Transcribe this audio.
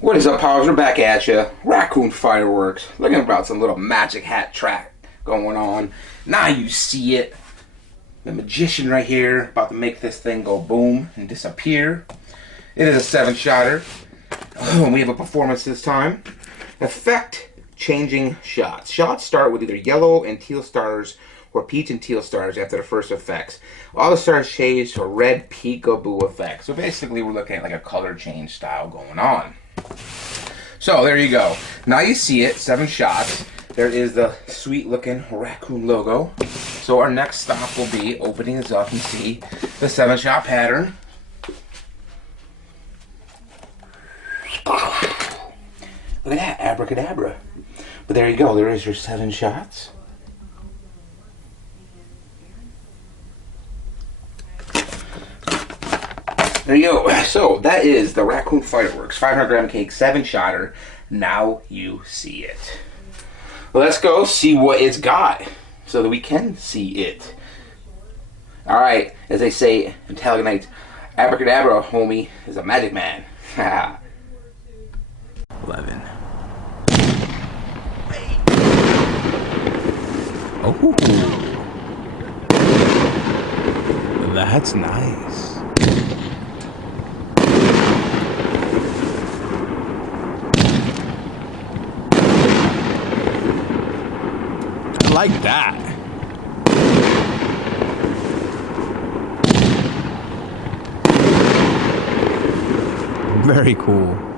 What is up, pals? We're back at you. Raccoon Fireworks. Looking about some little magic hat track going on. Now you see it. The magician right here about to make this thing go boom and disappear. It is a 7-shotter. Oh, we have a performance this time. Effect changing shots. Shots start with either yellow and teal stars or peach and teal stars after the first effects. All the stars change to red peekaboo effect. So basically we're looking at like a color change style going on. So there you go. Now you see it, 7 shots. There is the sweet looking raccoon logo. So our next stop will be opening this up and see the 7-shot pattern. Look at that, abracadabra. But there you go, there is your 7 shots. There you go. So that is the Raccoon Fireworks 500-gram cake 7-shotter. Now you see it. Let's go see what it's got so that we can see it. Alright, as they say in Talganites, abracadabra, homie, is a magic man. 11. Oh, that's nice. I like that. Very cool.